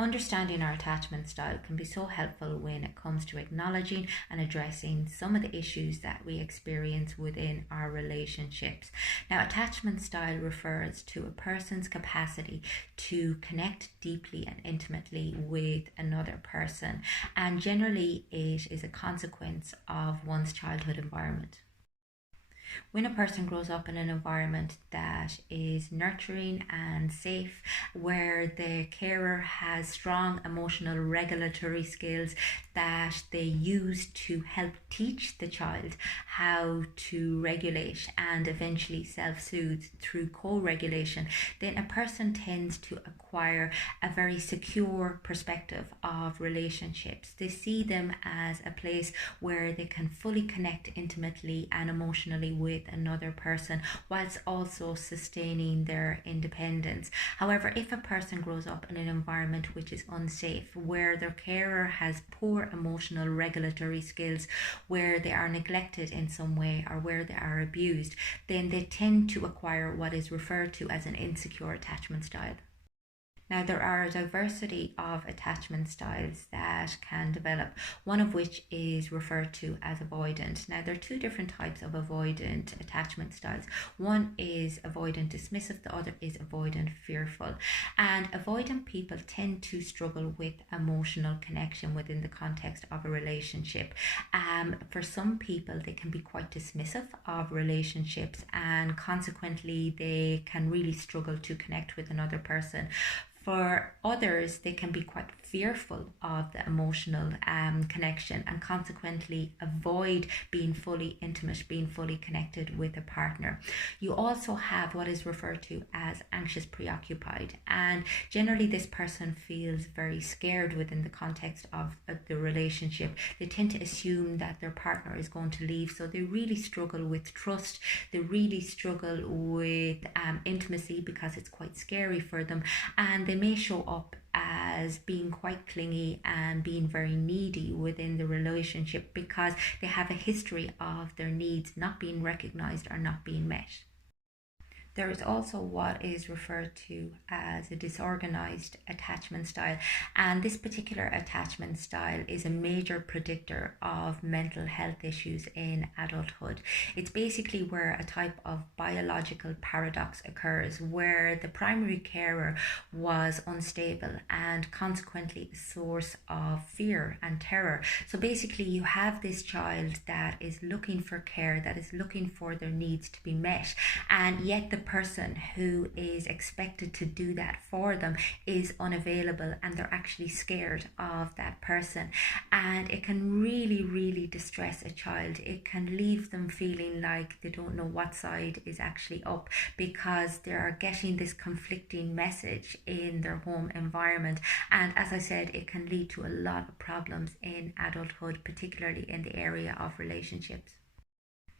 Understanding our attachment style can be so helpful when it comes to acknowledging and addressing some of the issues that we experience within our relationships. Now, attachment style refers to a person's capacity to connect deeply and intimately with another person, and generally it is a consequence of one's childhood environment. When a person grows up in an environment that is nurturing and safe, where the carer has strong emotional regulatory skills that they use to help teach the child how to regulate and eventually self-soothe through co-regulation, then a person tends to acquire a very secure perspective of relationships. They see them as a place where they can fully connect intimately and emotionally with another person, whilst also sustaining their independence. However, if a person grows up in an environment which is unsafe, where their carer has poor emotional regulatory skills, where they are neglected in some way, or where they are abused, then they tend to acquire what is referred to as an insecure attachment style. Now, there are a diversity of attachment styles that can develop, one of which is referred to as avoidant. Now, there are two different types of avoidant attachment styles. One is avoidant dismissive, the other is avoidant fearful. And avoidant people tend to struggle with emotional connection within the context of a relationship. For some people, they can be quite dismissive of relationships, and consequently, they can really struggle to connect with another person. For others, they can be quite fearful of the emotional connection, and consequently avoid being fully intimate, being fully connected with a partner. You also have what is referred to as anxious preoccupied, and generally this person feels very scared within the context of the relationship. They tend to assume that their partner is going to leave, so they really struggle with trust. They really struggle with intimacy because it's quite scary for them, and they may show up as being quite clingy and being very needy within the relationship because they have a history of their needs not being recognized or not being met. There is also what is referred to as a disorganized attachment style, and this particular attachment style is a major predictor of mental health issues in adulthood. It's basically where a type of biological paradox occurs, where the primary carer was unstable and consequently a source of fear and terror. So basically you have this child that is looking for care, that is looking for their needs to be met, and yet the person who is expected to do that for them is unavailable, and they're actually scared of that person. And it can really distress a child. It can leave them feeling like they don't know what side is actually up, because they are getting this conflicting message in their home environment. And as I said, it can lead to a lot of problems in adulthood, particularly in the area of relationships.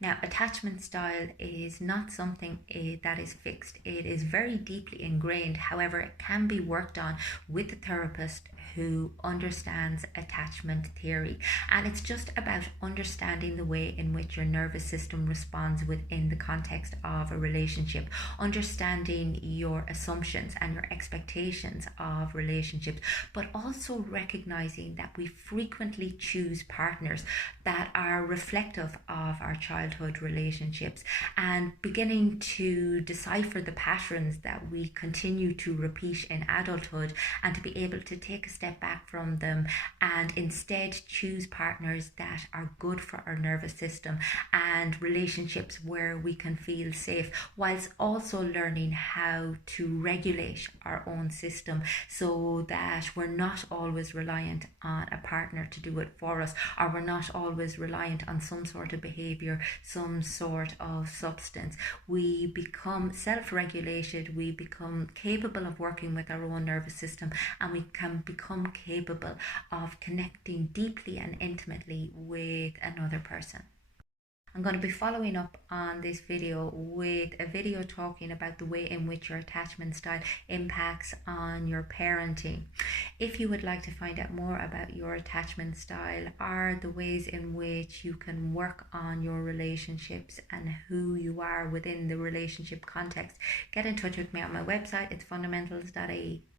Now, attachment style is not something that is fixed. It is very deeply ingrained. However, it can be worked on with a therapist who understands attachment theory. And it's just about understanding the way in which your nervous system responds within the context of a relationship, understanding your assumptions and your expectations of relationships, but also recognizing that we frequently choose partners that are reflective of our childhood relationships, and beginning to decipher the patterns that we continue to repeat in adulthood, and to be able to take a step back from them and instead choose partners that are good for our nervous system and relationships where we can feel safe, whilst also learning how to regulate our own system so that we're not always reliant on a partner to do it for us, or we're not always reliant on some sort of behavior, some sort of substance. We become self-regulated, we become capable of working with our own nervous system, and we can become capable of connecting deeply and intimately with another person. I'm going to be following up on this video with a video talking about the way in which your attachment style impacts on your parenting. If you would like to find out more about your attachment style, or the ways in which you can work on your relationships and who you are within the relationship context, get in touch with me on my website. It's fundamentals.ie.